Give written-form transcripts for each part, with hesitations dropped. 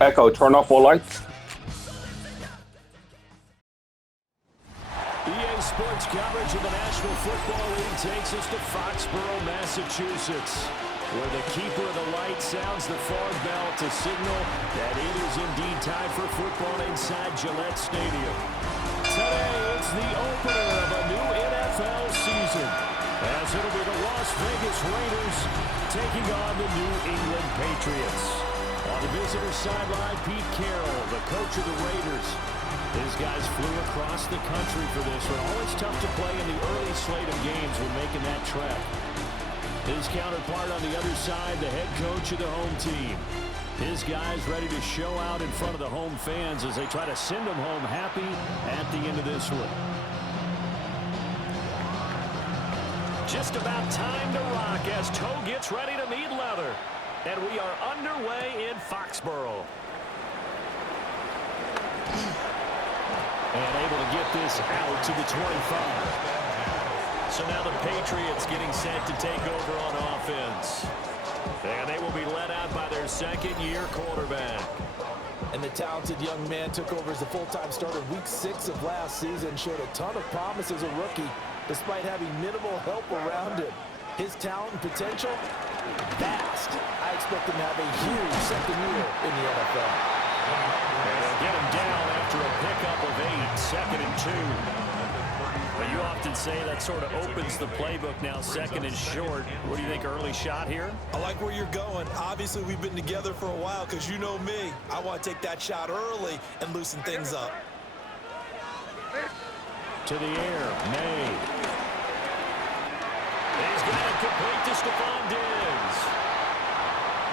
Echo, turn off all lights. EA Sports coverage of the National Football League takes us to Foxborough, Massachusetts, where the keeper of the light sounds the fog bell to signal that it is indeed time for football inside Gillette Stadium. Today, it's the opener of a new NFL season, as it'll be the Las Vegas Raiders taking on the New England Patriots. On the visitor sideline, Pete Carroll, the coach of the Raiders. His guys flew across the country for this one. Always tough to play in the early slate of games when making that trek. His counterpart on the other side, the head coach of the home team. His guys ready to show out in front of the home fans as they try to send them home happy at the end of this one. Just about time to rock as Toe gets ready to meet leather. And we are underway in Foxborough. And able to get this out to the 25. So now the Patriots getting set to take over on offense. And they will be led out by their second-year quarterback. And the talented young man took over as the full-time starter week 6 of last season. Showed a ton of promise as a rookie, despite having minimal help around him. His talent and potential, vast. I expect him to have a huge second year in the NFL. And they'll get him down after a pickup of 8, 2nd and 2. Well, you often say that sort of opens the playbook now, 2nd and short. What do you think, early shot here? I like where you're going. Obviously, we've been together for a while because you know me. I want to take that shot early and loosen things up. To the air, May. He's got it complete to Stephon Diggs.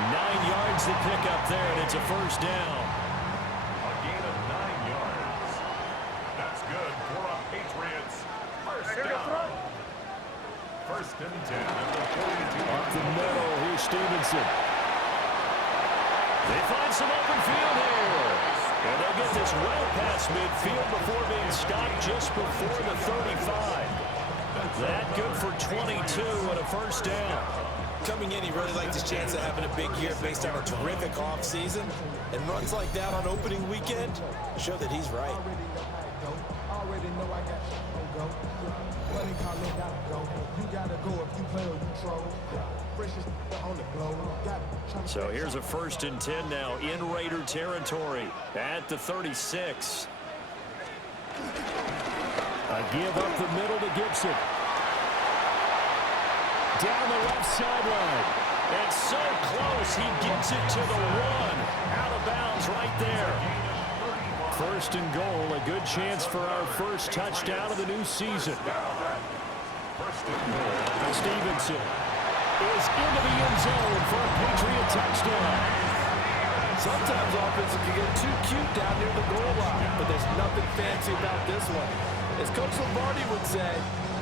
9 yards to pick up there, and it's a first down. A gain of 9 yards. That's good for a Patriots first down. 1st and 10 at the 42. Up the middle, here's Stevenson. They find some open field here. And they'll get this well past midfield before being stopped just before the 35. That good for 22 and a first down. Coming in, he really liked his chance of having a big year based on a terrific offseason. And runs like that on opening weekend show that he's right. So here's a 1st and 10 now in Raider territory at the 36. A give up the middle to Gibson. Down the left sideline. And so close, he gets it to the 1. Out of bounds right there. 1st and goal, a good chance for our first touchdown of the new season. Stevenson is into the end zone for a Patriot touchdown. Sometimes offenses can get too cute down near the goal line, but there's nothing fancy about this one. As Coach Lombardi would say,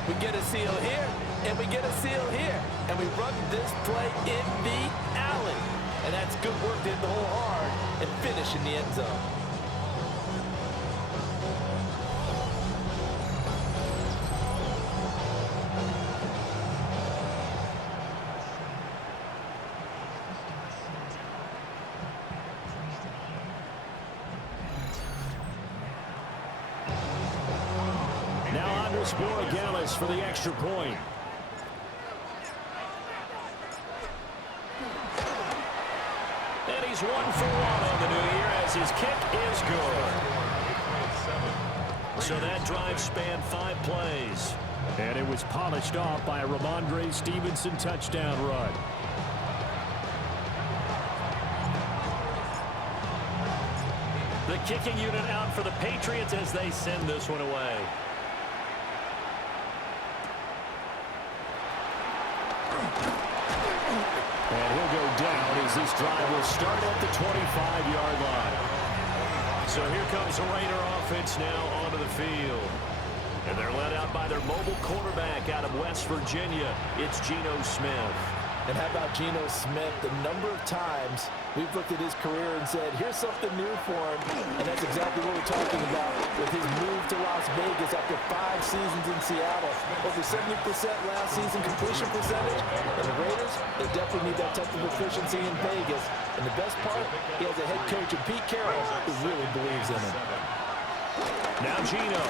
we get a seal here, and we get a seal here, and we run this play in the alley. And that's good work to hit the hole hard and finish in the end zone. Now Andres Borregales for the extra point. And he's 1 for 1 on the new year as his kick is good. So that drive spanned 5 plays. And it was polished off by a Ramondre Stevenson touchdown run. The kicking unit out for the Patriots as they send this one away. And he'll go down as this drive will start at the 25-yard line. So here comes the Raider offense now onto the field. And they're led out by their mobile quarterback out of West Virginia. It's Geno Smith. And how about Geno Smith? The number of times we've looked at his career and said, here's something new for him. And that's exactly what we're talking about with his move to Las Vegas after 5 seasons in Seattle. Over 70% last season completion percentage. And the Raiders, they definitely need that type of efficiency in Vegas. And the best part, he has a head coach in Pete Carroll who really believes in him. Now Geno.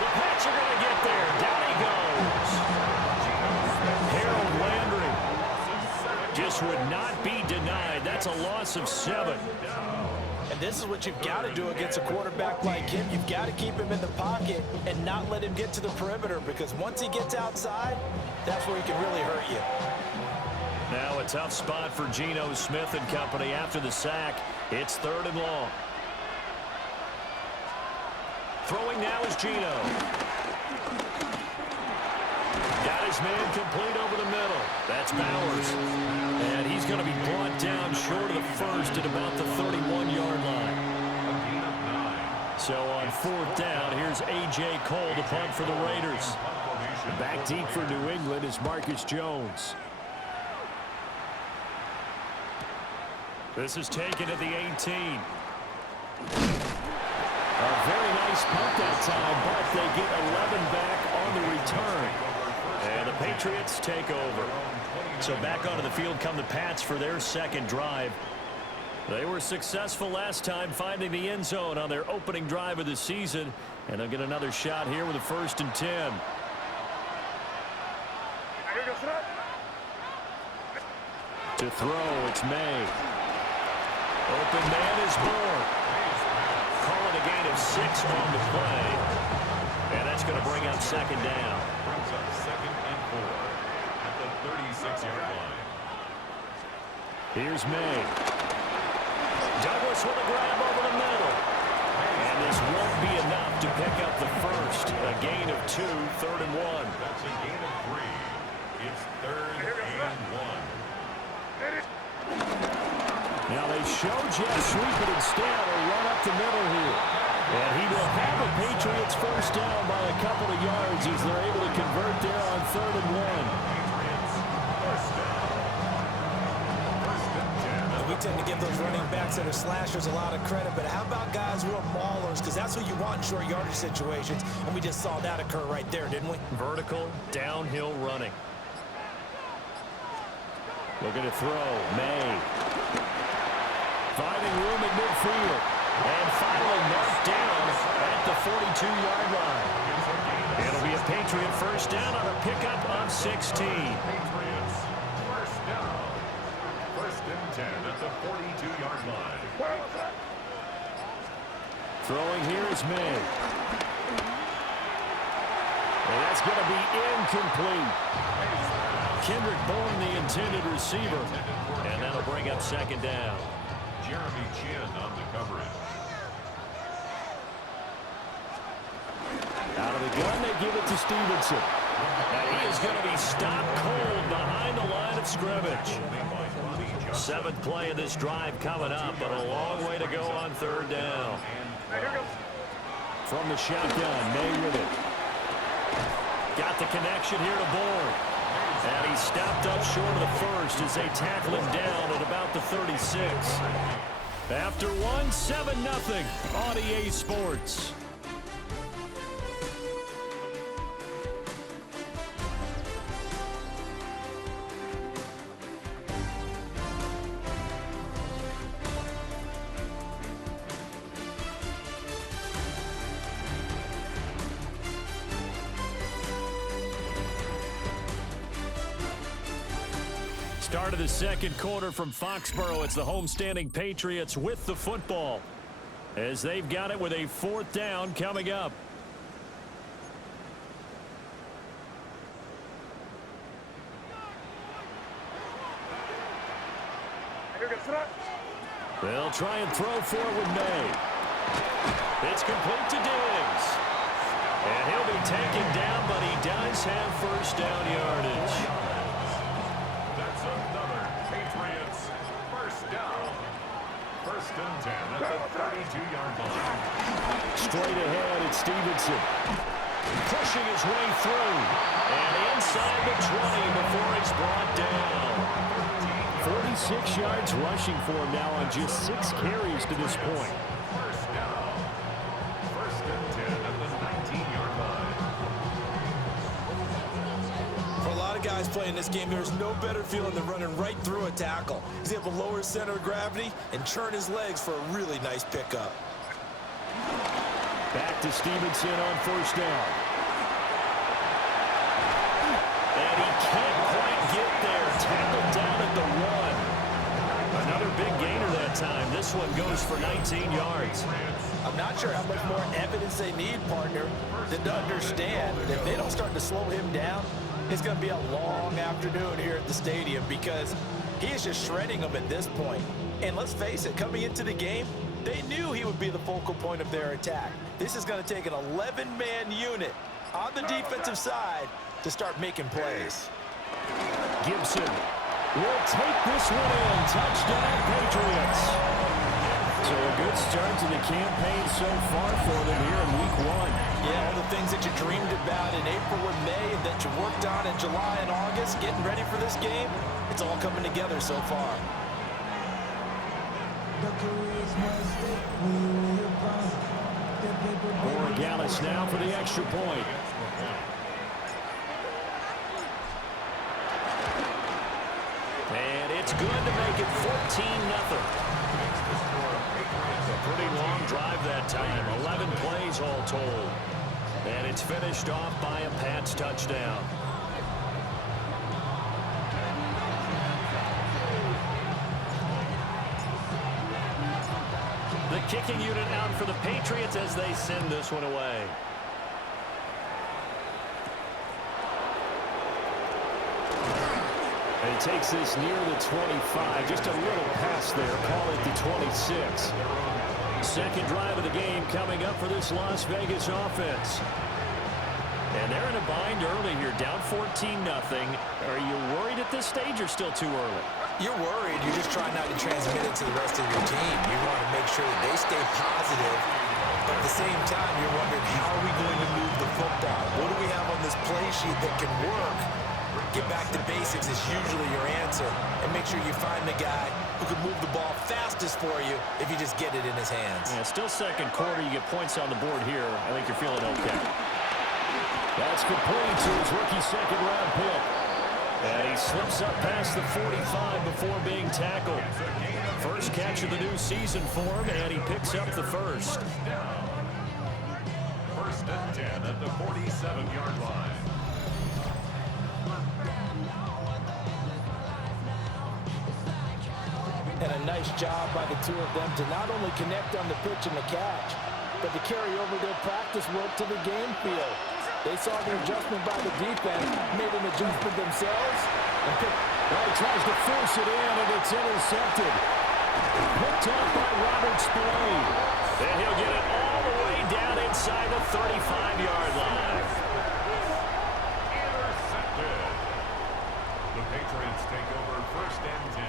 The Pats are going to get there. Down he goes. Harold Landry just would not be denied. That's a loss of 7. And this is what you've got to do against a quarterback like him. You've got to keep him in the pocket and not let him get to the perimeter, because once he gets outside, that's where he can really hurt you. Now a tough spot for Geno Smith and company after the sack. It's 3rd and long. Throwing now is Geno. Got his man complete over the middle. That's Bowers. And he's going to be brought down short of the first at about the 31-yard line. So on 4th down, here's A.J. Cole to punt for the Raiders. Back deep for New England is Marcus Jones. This is taken at the 18. A very nice punt that time, but they get 11 back on the return. And the Patriots take over. So back onto the field come the Pats for their 2nd drive. They were successful last time finding the end zone on their opening drive of the season. And they'll get another shot here with a 1st and 10. To throw, it's May. Open man is Moore. Call it a gain of 6 on the play. And that's going to bring up 2nd down. Brings up 2nd and 4 at the 36-yard line. Here's May. Douglas with a grab over the middle. And this won't be enough to pick up the first. A gain of 2, 3rd and 1. That's a gain of 3. It's 3rd and 1. Now they show Jeff sweep it instead or run up the middle here. And he will have the Patriots first down by a couple of yards as they're able to convert there on 3rd and 1. We tend to give those running backs that are slashers a lot of credit, but how about guys who are maulers? Because that's what you want in short yardage situations, and we just saw that occur right there, didn't we? Vertical, downhill running. Looking to throw. May. Finding room at midfield. And finally knocked down at the 42-yard line. It'll be a Patriot first down on a pickup on 16. Patriots first down. 1st and 10 at the 42-yard line. Throwing here is May. And that's going to be incomplete. Kendrick Bourne, the intended receiver. And that'll bring up 2nd down. Jeremy Chin on the coverage. Out of the gun, they give it to Stevenson. And he is going to be stopped cold behind the line of scrimmage. 7th play of this drive coming up, but a long way to go on 3rd down. From the shotgun, May with it. Got the connection here to Bourne. And he stopped up short of the first as they tackle him down at about the 36. After 7-0 on EA Sports. Start of the 2nd quarter from Foxborough. It's the homestanding Patriots with the football as they've got it with a 4th down coming up. They'll try and throw for it with May. It's complete to Diggs. And he'll be taken down, but he does have first down yardage. That's another Patriots first down. 1st and 10 at the 32-yard line. Straight ahead, it's Stevenson. Pushing his way through. And inside the 20 before he's brought down. 46 yards rushing for him now on just 6 carries to this point. First down. First and 10 at the 19-yard line. For a lot of guys playing this game, there's no better feeling than running right through a tackle. He's able to lower his center of gravity and churn his legs for a really nice pickup. Back to Stevenson on first down. And he can't quite get there. Tackled down at the 1. Another big gainer that time. This one goes for 19 yards. I'm not sure how much more evidence they need, partner, than to understand that if they don't start to slow him down, it's going to be a long afternoon here at the stadium because he is just shredding them at this point. And let's face it, coming into the game, they knew he would be the focal point of their attack. This is going to take an 11-man unit on the defensive side to start making plays. Gibson will take this one in. Touchdown, Patriots. So a good start to the campaign so far for them here in week 1. Yeah, all the things that you dreamed about in April and May and that you worked on in July and August, getting ready for this game, it's all coming together so far. Gallus now for the extra point. And it's good to make it 14-0. A pretty long drive that time. 11 plays all told. And it's finished off by a Pats touchdown. The kicking unit out for the Patriots as they send this one away. And he takes this near the 25. Just a little pass there. Call it the 26. Second drive of the game coming up for this Las Vegas offense. And they're in a bind early here, down 14-0. Are you worried at this stage or still too early? You're worried. You're just trying not to transmit it to the rest of your team. You want to make sure that they stay positive. But at the same time, you're wondering, how are we going to move the football? What do we have on this play sheet that can work? Get back to basics is usually your answer. And make sure you find the guy who can move the ball fastest for you if you just get it in his hands. Yeah, still second quarter. You get points on the board here. I think you're feeling okay. That's complete to his rookie second-round pick. And he slips up past the 45 before being tackled. First catch of the new season for him, and he picks up the first. First and 10 at the 47-yard line. And a nice job by the two of them to not only connect on the pitch and the catch, but to carry over their practice work to the game field. They saw the adjustment by the defense, made an adjustment themselves. Well, he tries to force it in, and it's intercepted. Picked off by Robert Spillane. And he'll get it all the way down inside the 35-yard line. Intercepted. The Patriots take over first and 10.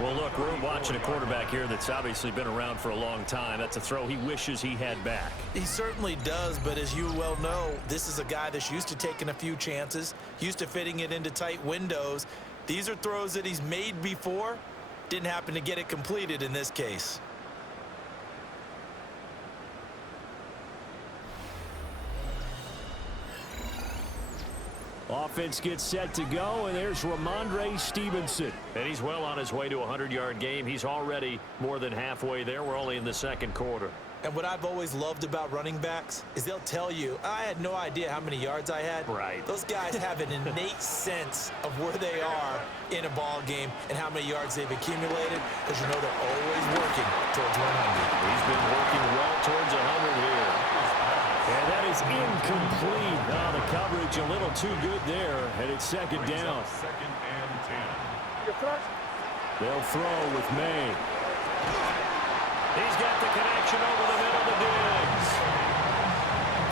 Well, look, we're watching a quarterback here that's obviously been around for a long time. That's a throw he wishes he had back. He certainly does, but as you well know, this is a guy that's used to taking a few chances, used to fitting it into tight windows. These are throws that he's made before. Didn't happen to get it completed in this case. Offense gets set to go, and there's Ramondre Stevenson. And he's well on his way to a 100-yard game. He's already more than halfway there. We're only in the second quarter. And what I've always loved about running backs is they'll tell you, I had no idea how many yards I had. Right. Those guys have an innate sense of where they are in a ball game and how many yards they've accumulated, because you know they're always working towards 100. He's been working well towards 100 here. And that is incomplete. Now the coverage a little too good there, and it's second down. Second and 10. They'll throw with May. He's got the connection over the middle to Diggs.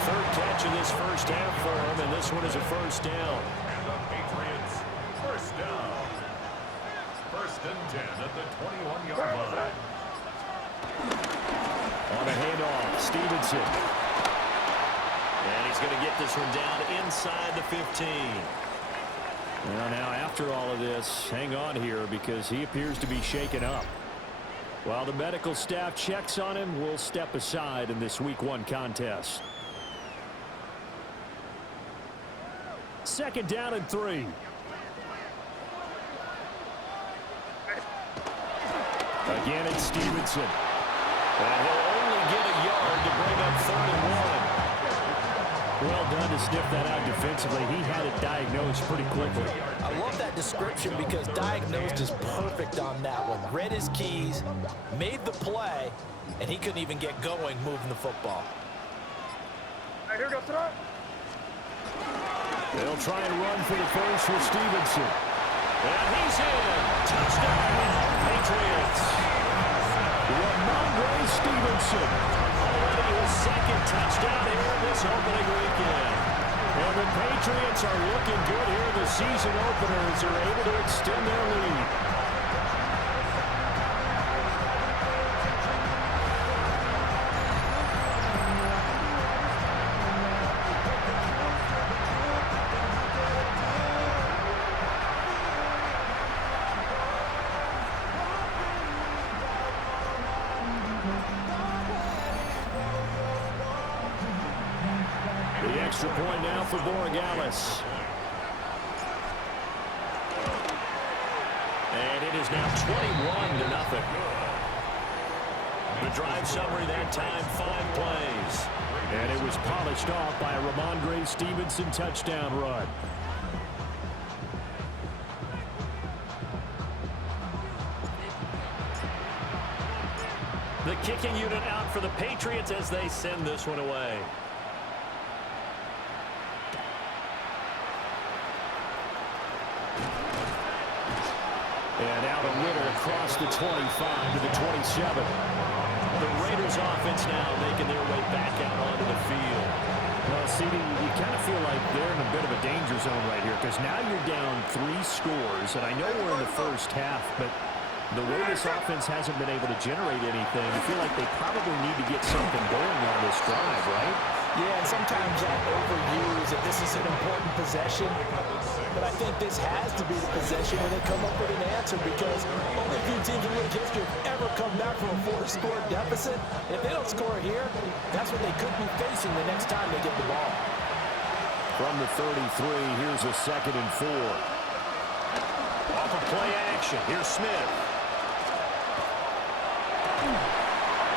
Third catch of this first half for him, and this one is a first down. And the Patriots first down. First and 10 at the 21-yard line. On a handoff, Stevenson. And he's going to get this one down inside the 15. Well, now after all of this, hang on here because he appears to be shaken up. While the medical staff checks on him, we'll step aside in this Week 1 contest. 2nd down and 3. Again, it's Stevenson. And he'll only get a yard to bring up 3rd and 1. Well done to sniff that out defensively. He had it diagnosed pretty quickly. I love that description because diagnosed is perfect on that one. Read his keys, made the play, and he couldn't even get going moving the football. Right, here we go, throw. They'll try and run for the first with Stevenson. And he's in. Touchdown, Patriots. Ramondre Stevenson. Already his 2nd touchdown here this opening weekend. And the Patriots are looking good here in the season opener as they're able to extend their lead. The extra point now for Borregales. And it is now 21-0. The drive summary that time, 5 plays. And it was polished off by a Ramondre Stevenson touchdown run. The kicking unit out for the Patriots as they send this one away. And out a winner across the 25 to the 27. The Raiders offense now making their way back out onto the field. Well, CD, you kind of feel like they're in a bit of a danger zone right here because now you're down 3 scores, and I know we're in the first half, but the way this offense hasn't been able to generate anything, I feel like they probably need to get something going on this drive, right? Yeah, and sometimes I overuse that this is an important possession, but I think this has to be the possession where they come up with an answer because only a few teams in league history have ever come back from a 4-score deficit. If they don't score here, that's what they could be facing the next time they get the ball. From the 33, here's a 2nd and 4. Off of play action, here's Smith.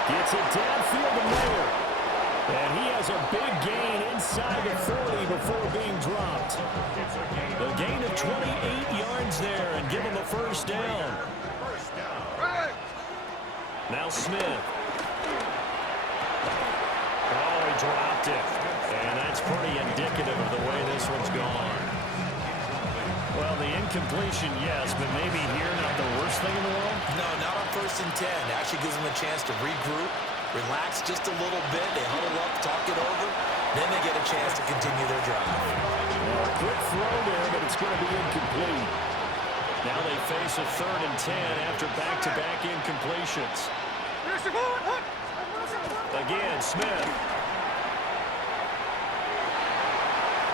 Gets it downfield to Miller. And he has a big gain inside the 40 before being dropped. A gain of 28 yards there and give him a 1st down. Now Smith. Oh, he dropped it. And that's pretty indicative of the way this one's gone. Well, the incompletion, yes, but maybe here not the worst thing in the world? No, not on 1st and 10. Actually gives them a chance to regroup, relax just a little bit. They huddle up, talk it over. Then they get a chance to continue their drive. Well, a quick throw there, but it's going to be incomplete. Now they face a 3rd and 10 after back-to-back incompletions. Again, Smith.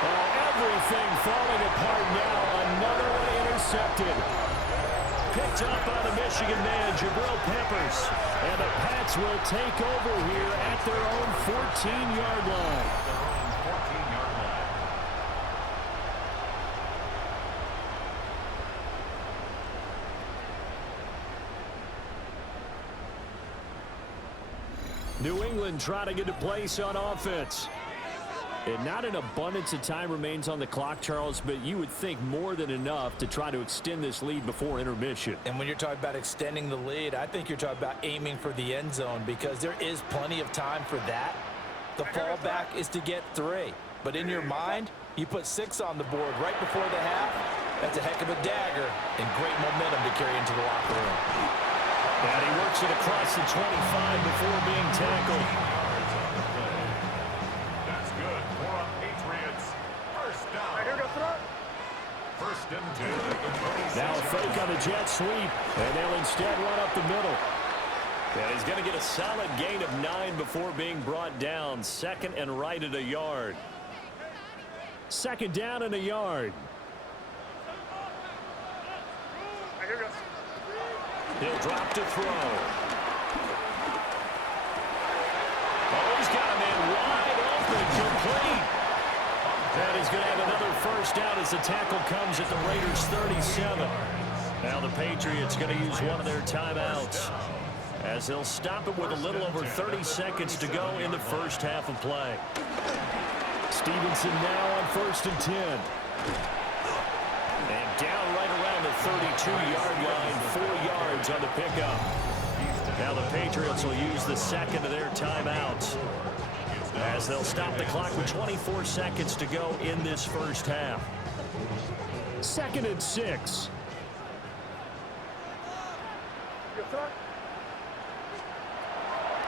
Oh, everything falling apart now. Another one intercepted. Picked up by the Michigan man, Jabril Peppers. And the Pats will take over here at their own 14-yard line. New England trying to get a place on offense. And not an abundance of time remains on the clock, Charles, but you would think more than enough to try to extend this lead before intermission. And when you're talking about extending the lead, I think you're talking about aiming for the end zone because there is plenty of time for that. The fallback is to get 3. But in your mind, you put 6 on the board right before the half. That's a heck of a dagger and great momentum to carry into the locker room. And he works it across the 25 before being tackled. That's good for a Patriots. 1st down. Right, here we go, throw. 1st and 10. Now a fake on the jet sweep, and they'll instead run up the middle. And he's going to get a solid gain of 9 before being brought down. Second and right at a yard. Second down and a yard. He'll drop to throw. Oh, he's got a man wide open, complete. And he's going to have another first down as the tackle comes at the Raiders' 37. Now the Patriots going to use one of their timeouts, as they'll stop it with a little over 30 seconds to go in the first half of play. Stevenson now on 1st and 10. And down right around the 32-yard line, 4 yards on the pickup. Now the Patriots will use the second of their timeouts, as they'll stop the clock with 24 seconds to go in this first half. 2nd and 6.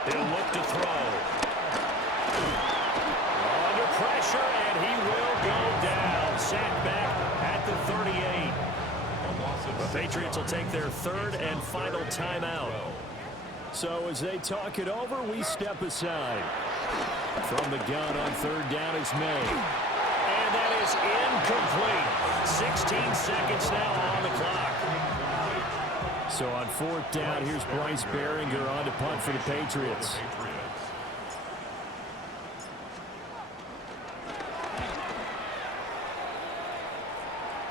He'll look to throw. Under pressure, and he will go down. Sacked back at the 38. The Patriots will take their 3rd and final timeout. So as they talk it over, we step aside. From the gun on 3rd down is made. And that is incomplete. 16 seconds now on the clock. So on 4th down, here's Bryce Behringer on to punt for the Patriots.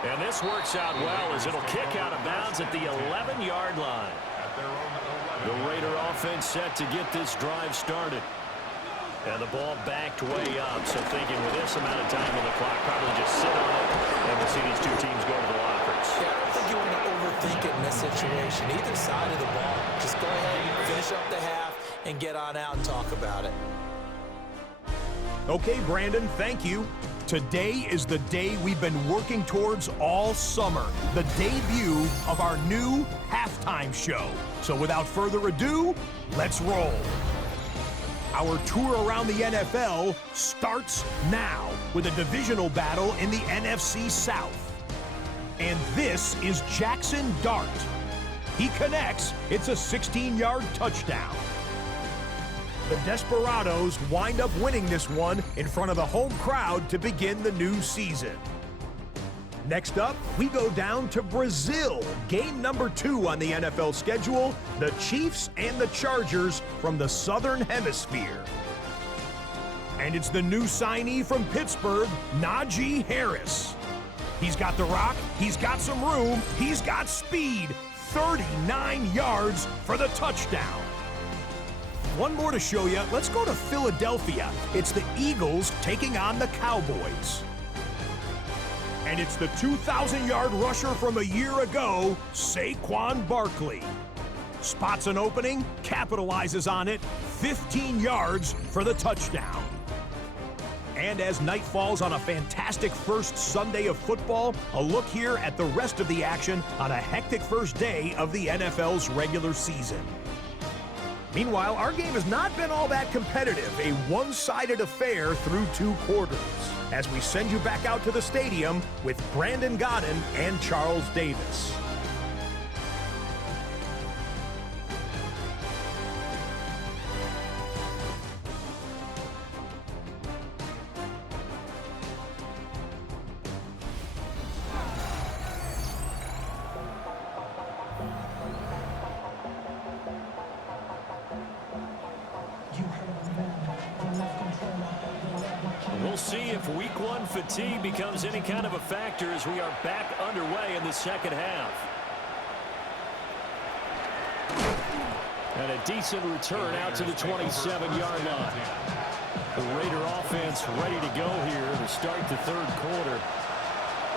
And this works out well, as it'll kick out of bounds at the 11-yard line. The Raider offense set to get this drive started. And the ball backed way up, so thinking with this amount of time on the clock, probably just sit on it, and we'll see these two teams go to the lockers. Yeah, I don't think you want to overthink it in this situation. Either side of the ball, just go ahead and finish up the half and get on out and talk about it. Okay, Brandon, thank you. Today is the day we've been working towards all summer, the debut of our new halftime show. So without further ado, let's roll. Our tour around the NFL starts now with a divisional battle in the NFC South. And this is Jackson Dart. He connects. It's a 16-yard touchdown. The Desperados wind up winning this one in front of the home crowd to begin the new season. Next up, we go down to Brazil. Game number 2 on the NFL schedule, the Chiefs and the Chargers from the Southern Hemisphere. And it's the new signee from Pittsburgh, Najee Harris. He's got the rock, he's got some room, he's got speed. 39 yards for the touchdown. One more to show you. Let's go to Philadelphia. It's the Eagles taking on the Cowboys. And it's the 2,000-yard rusher from a year ago, Saquon Barkley. Spots an opening, capitalizes on it, 15 yards for the touchdown. And as night falls on a fantastic first Sunday of football, a look here at the rest of the action on a hectic first day of the NFL's regular season. Meanwhile, our game has not been all that competitive, a one-sided affair through 2 quarters, as we send you back out to the stadium with Brandon Godden and Charles Davis. We'll see if week 1 fatigue becomes any kind of a factor as we are back underway in the second half. And a decent return out to the 27-yard line. The Raider offense ready to go here to start the 3rd quarter.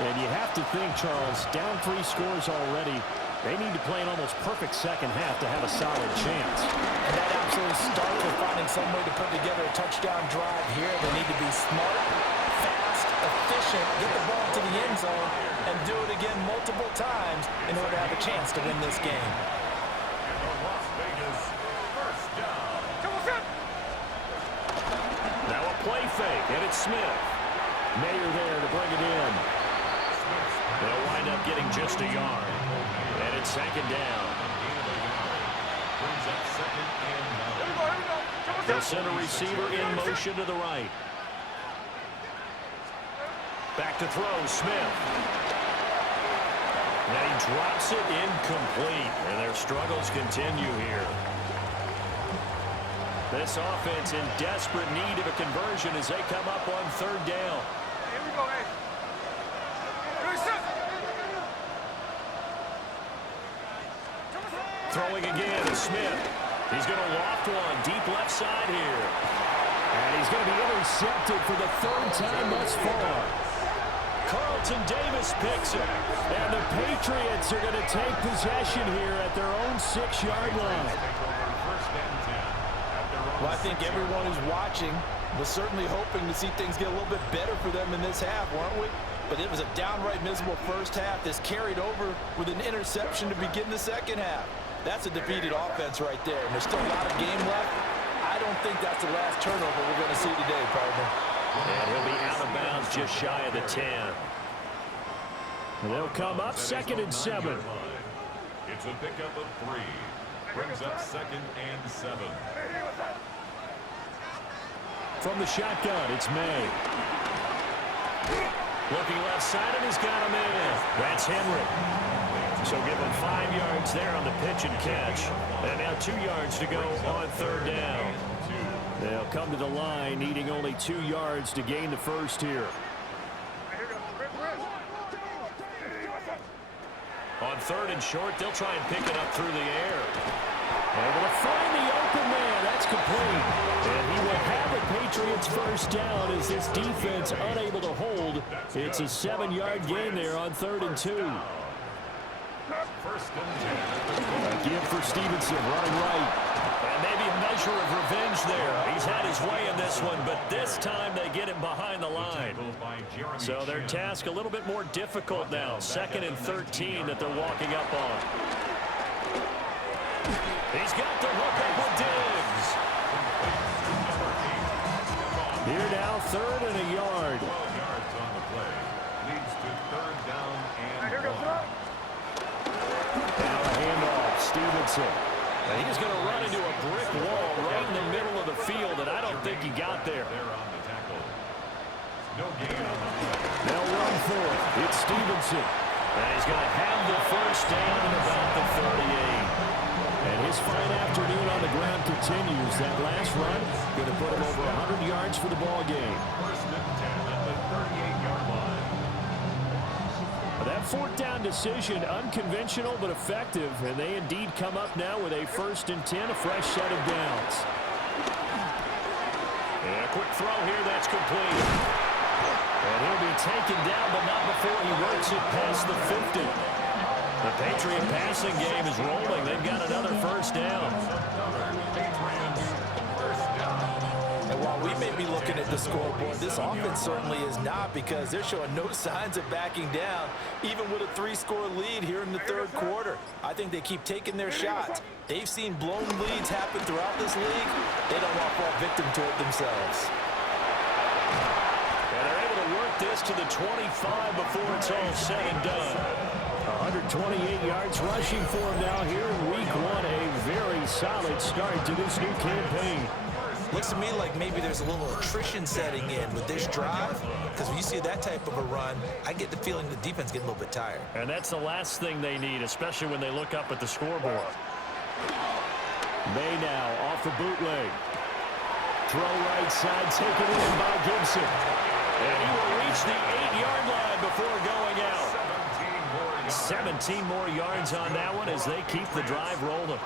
And you have to think, Charles, down 3 scores already. They need to play an almost perfect second half to have a solid chance. And that absolutely starts with finding some way to put together a touchdown drive here. They need to be smart, fast, efficient, get the ball to the end zone, and do it again multiple times in order to have a chance to win this game. Now a play fake, and it's Smith. Mayer there to bring it in. They'll wind up getting just a yard. And it's 2nd down. Brings up second and 9. Here we go. They'll send a receiver in motion to the right. Back to throw, Smith. And he drops it incomplete, and their struggles continue here. This offense in desperate need of a conversion as they come up on third down. Here we go, hey. Throwing again is Smith. He's going to loft one deep left side here. And he's going to be intercepted for the third time thus far. Carlton Davis picks it. And the Patriots are going to take possession here at their own 6-yard line. Well, I think everyone who's watching was certainly hoping to see things get a little bit better for them in this half, weren't we? But it was a downright miserable first half. This carried over with an interception to begin the second half. That's a defeated offense right there. And there's still a lot of game left. I don't think that's the last turnover we're going to see today, partner. And he'll be out of bounds just shy of the 10. And they'll come up second and 7. It's a pickup of 3. Brings up second and 7. From the shotgun, it's May. Looking left side, and he's got him in. That's Henry. So give him 5 yards there on the pitch and catch. And now 2 yards to go on third down. They'll come to the line, needing only 2 yards to gain the first here. On third and short, they'll try and pick it up through the air. Able to find the open man. That's complete. And he will have the Patriots first down as this defense unable to hold. It's a 7-yard gain there on third and 2. First and 10. Give for Stevenson, running right. And maybe a measure of revenge there. He's had his way in this one, but this time they get him behind the line. So their task a little bit more difficult now. Second and 13 that they're walking up on. He's got the hook up with Diggs. Here now, third and a yard. 12 yards on the play. Leads to third down and 1. Now a handoff, Stevenson. And he's going to run into a brick wall right in the middle of the field, and I don't think he got there. They're on the tackle. No gain on the play. They'll run for it. It's Stevenson. And he's going to have the first down at about the 38. And his fine afternoon on the ground continues. That last run going to put him over 100 yards for the ball game. First and 10 at the 38-yard line. That fourth down decision, unconventional but effective, and they indeed come up now with a first and 10, a fresh set of downs. And a quick throw here, that's complete. And he'll be taken down, but not before he works it past the 50. The Patriot passing game is rolling. They've got another first down. And while we may be looking at the scoreboard, this offense certainly is not, because they're showing no signs of backing down, even with a 3-score lead here in the third quarter. I think they keep taking their shots. They've seen blown leads happen throughout this league. They don't want to fall victim to it themselves. And they're able to work this to the 25 before it's all said and done. 128 yards rushing for him now here in week 1. A very solid start to this new campaign. Looks to me like maybe there's a little attrition setting in with this drive, because when you see that type of a run, I get the feeling the defense getting a little bit tired. And that's the last thing they need, especially when they look up at the scoreboard. May now off the bootleg. Throw right side, taken in by Gibson. And he will reach the 8-yard line before going out. 17 more yards on that one as they keep the drive rolling.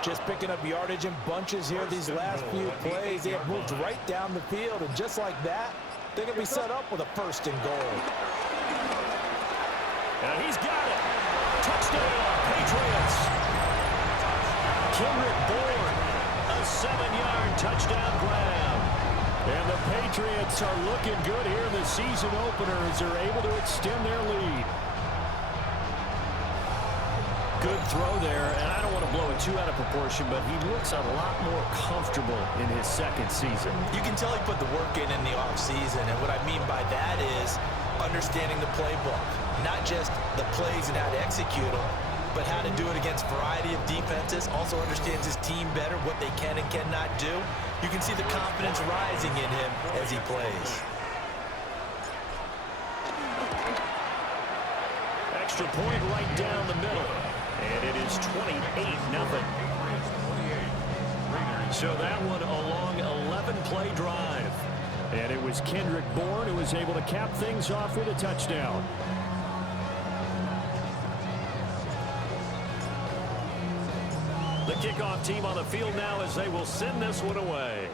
Just picking up yardage in bunches here these last few plays. They have moved right down the field, and just like that, they're going to be set up with a first and goal. And he's got it. Touchdown, Patriots. Kendrick Bourne, a 7-yard touchdown grab. And the Patriots are looking good here in the season opener as they're able to extend their lead. Good throw there, and I don't want to blow it too out of proportion, but he looks a lot more comfortable in his second season. You can tell he put the work in the offseason, and what I mean by that is understanding the playbook, not just the plays and how to execute them, but how to do it against a variety of defenses, also understands his team better, what they can and cannot do. You can see the confidence rising in him as he plays. Extra point right down the middle. And it is 28-0. So that one a long 11-play drive. And it was Kendrick Bourne who was able to cap things off with a touchdown. The kickoff team on the field now as they will send this one away.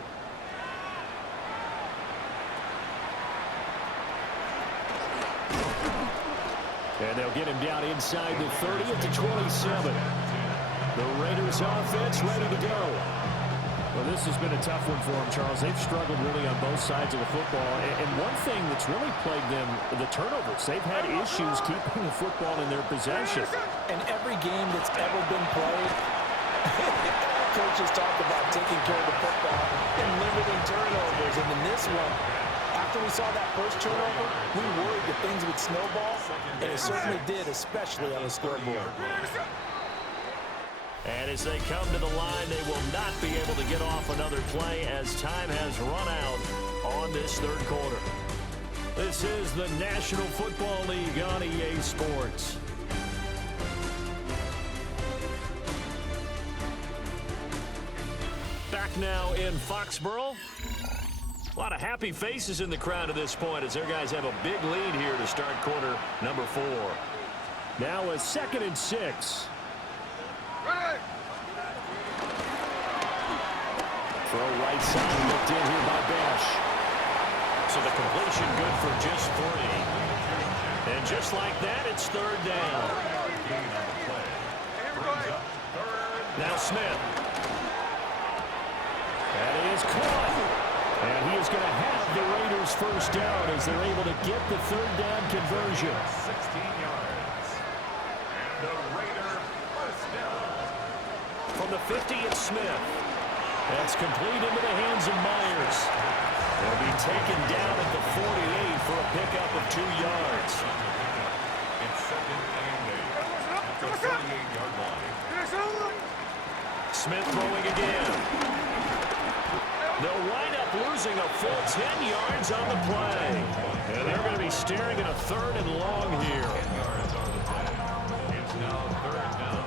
And they'll get him down inside the 30 at the 27. The Raiders offense ready to go. Well, this has been a tough one for them, Charles. They've struggled really on both sides of the football. And one thing that's really plagued them, the turnovers. They've had issues keeping the football in their possession. And every game that's ever been played, coaches talk about taking care of the football and limiting turnovers. And in this one, after we saw that first turnover, we worried that things would snowball, and it certainly did, especially on the scoreboard. And as they come to the line, they will not be able to get off another play as time has run out on this third quarter. This is the National Football League on EA Sports. Back now in Foxborough. A lot of happy faces in the crowd at this point as their guys have a big lead here to start quarter number 4. Now a 2nd and 6. Throw right side looked in here by Bash. So the completion good for just 3. And just like that, it's 3rd down. Now Smith. That is caught. And he is going to have the Raiders first down as they're able to get the 3rd down conversion. 16 yards. And the Raider first down. From the 50, it's Smith. That's complete into the hands of Myers. They'll be taken down at the 48 for a pickup of 2 yards. It's 2nd and 8. At the 48-yard line. Smith throwing again. They'll wind up losing a full 10 yards on the play. And they're going to be staring at a 3rd and long here. 10 yards on the play. It's now 3rd down.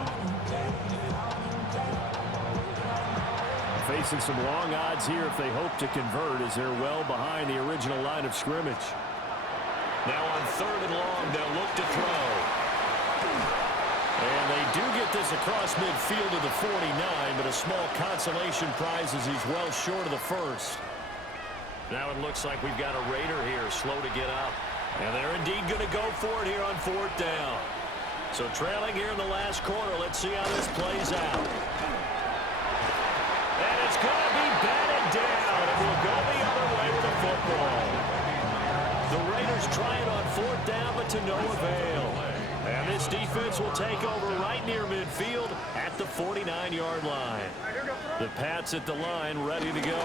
Facing some long odds here if they hope to convert as they're well behind the original line of scrimmage. Now on 3rd and long, they'll look to throw. And they do get this across midfield to the 49, but a small consolation prize as he's well short of the 1st. Now it looks like we've got a Raider here, slow to get up. And they're indeed going to go for it here on 4th down. So trailing here in the last quarter, let's see how this plays out. And it's going to be batted down, and we'll go the other way with the football. The Raiders try it on 4th down, but to no avail. And this defense will take over right near midfield at the 49-yard line. The Pats at the line ready to go.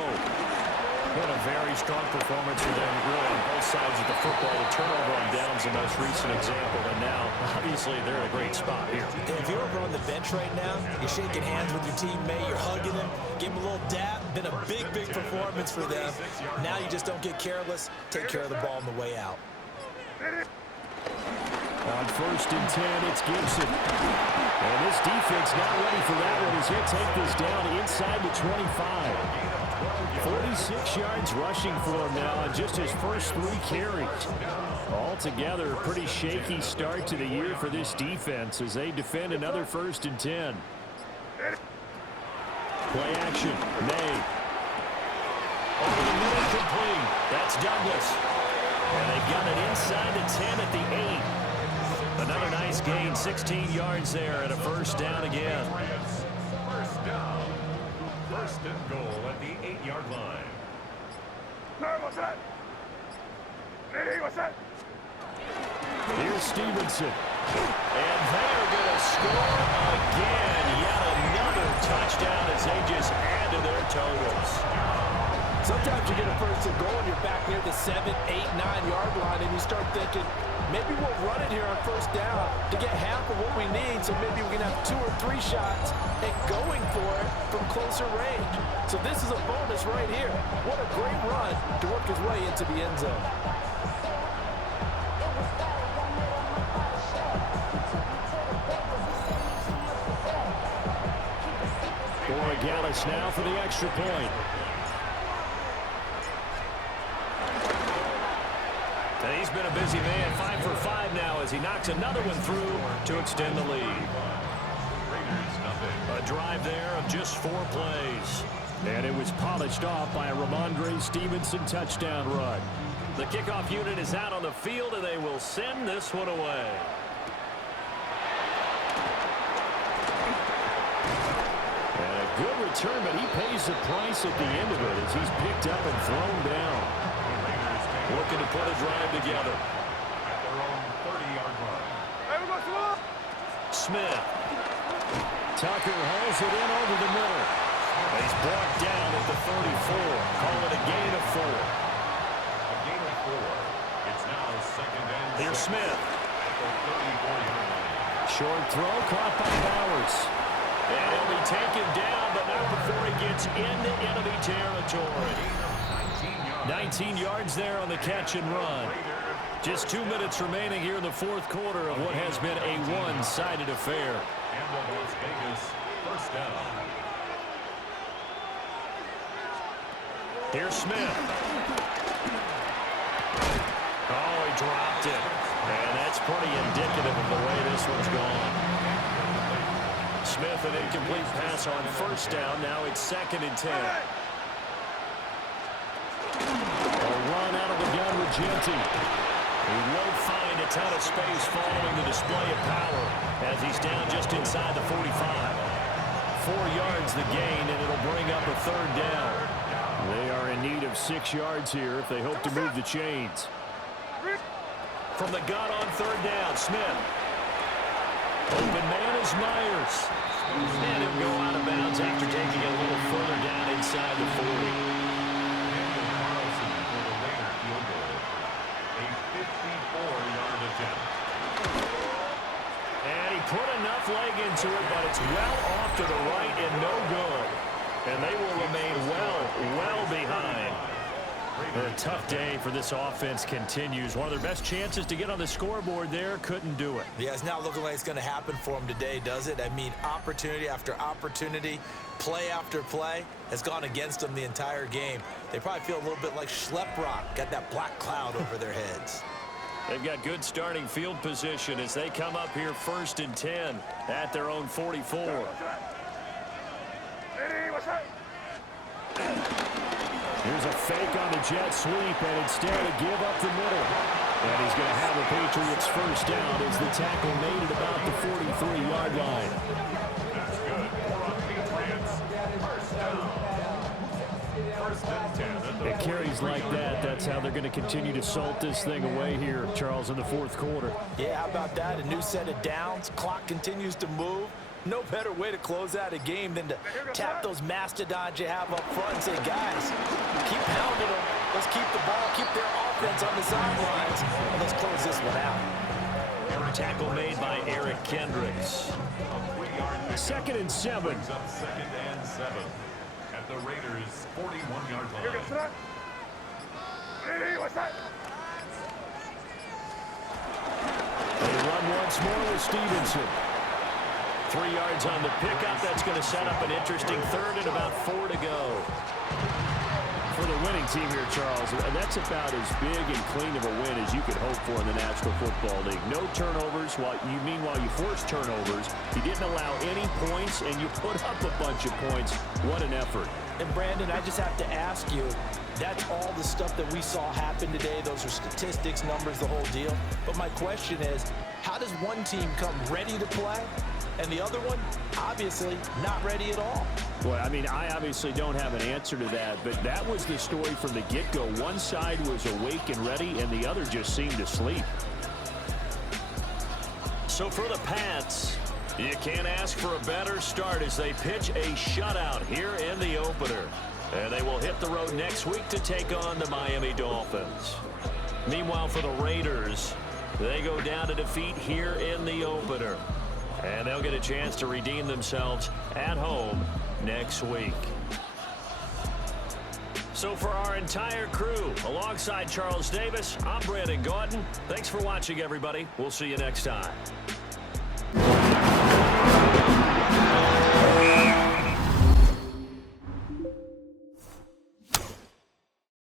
What a very strong performance for them, really, on both sides of the football. The turnover on downs the most recent example, and now, obviously, they're in a great spot here. If you're over on the bench right now, you're shaking hands with your teammate, you're hugging him, give him a little dap. Been a big, big performance for them. Now you just don't get careless. Take care of the ball on the way out. On 1st and 10, it's Gibson. And this defense not ready for that one as he'll take this down inside the 25. 46 yards rushing for him now on just his first 3 carries. Altogether, a pretty shaky start to the year for this defense as they defend another 1st and 10. Play action, May. Over the middle, complete. That's Douglas. And they got it inside the 10 at the 8. Another nice gain, 16 yards there, and a 1st down again. 1st down. 1st and goal at the 8-yard line. Here's Stevenson. And they're going to score again. Yet another touchdown as they just add to their totals. Sometimes you get a 1st and goal and you're back near the 7, 8, 9-yard line, and you start thinking, maybe we'll run it here on first down to get half of what we need, so maybe we can have 2 or 3 shots and going for it from closer range. So this is a bonus right here. What a great run to work his way into the end zone. Gallis now for the extra point. And he's been a busy man, 5 for 5 now as he knocks another one through to extend the lead. A drive there of just 4 plays. And it was polished off by a Ramondre Stevenson touchdown run. The kickoff unit is out on the field, and they will send this one away. Good return, but he pays the price at the end of it as he's picked up and thrown down. Looking to put a drive together. At their own 30-yard line. Smith. Tucker hauls it in over the middle. He's brought down at the 34. Call it a gain of 4. A gain of 4. It's now 2nd and 6. Here's Smith. At the 34-yard line. Short throw caught by Bowers. And he'll be taken down, but not before he gets into enemy territory. 19 yards there on the catch and run. Just 2 minutes remaining here in the 4th quarter of what has been a one-sided affair. And the Las Vegas first down. Here's Smith. Oh, he dropped it. And that's pretty indicative of the way this one's gone. Smith, an incomplete pass on first down. Now it's 2nd and 10. A run out of the gun with Genty. He won't find a ton of space following the display of power as he's down just inside the 45. 4 yards the gain, and it'll bring up a 3rd down. They are in need of 6 yards here if they hope to move the chains. From the gun on 3rd down, Smith. Open man is Myers. And he'll go out of bounds after taking it a little further down inside the 40. Carlson for the Raider field goal. A 54-yard attempt. And he put enough leg into it, but it's well off to the right and no good. And they will remain well behind. A tough day for this offense continues. One of their best chances to get on the scoreboard there, couldn't do it. Yeah, it's not looking like it's going to happen for them today, does it? I mean, opportunity after opportunity, play after play has gone against them the entire game. They probably feel a little bit like Schleprock, got that black cloud over their heads. They've got good starting field position as they come up here 1st and 10 at their own 44. Here's a fake on the jet sweep, and instead to give up the middle. And he's going to have a Patriots first down as the tackle made at about the 43-yard line. That's good. For Patriots, first down. 1st and 10. It carries like that. That's how they're going to continue to salt this thing away here, Charles, in the 4th quarter. Yeah, how about that? A new set of downs. Clock continues to move. No better way to close out a game than to tap those mastodons you have up front and say, guys, keep pounding them. Let's keep the ball, keep their offense on the sidelines, and let's close this one out. Tackle made by Eric Kendricks. 2nd and 7. Brings up 2nd and 7 at the Raiders' 41-yard line. They run once more with Stevenson. 3 yards on the pickup. That's going to set up an interesting 3rd and about 4 to go. For the winning team here, Charles, that's about as big and clean of a win as you could hope for in the National Football League. No turnovers. Meanwhile, you forced turnovers. You didn't allow any points, and you put up a bunch of points. What an effort. And, Brandon, I just have to ask you, that's all the stuff that we saw happen today. Those are statistics, numbers, the whole deal. But my question is, how does one team come ready to play and the other one, obviously, not ready at all? Well, I mean, I obviously don't have an answer to that, but that was the story from the get-go. One side was awake and ready, and the other just seemed to sleep. So for the Pats, you can't ask for a better start as they pitch a shutout here in the opener. And they will hit the road next week to take on the Miami Dolphins. Meanwhile, for the Raiders, They go down to defeat here in the opener. And they'll get a chance to redeem themselves at home next week. So for our entire crew, alongside Charles Davis, I'm Brandon Gaudin. Thanks for watching, everybody. We'll see you next time.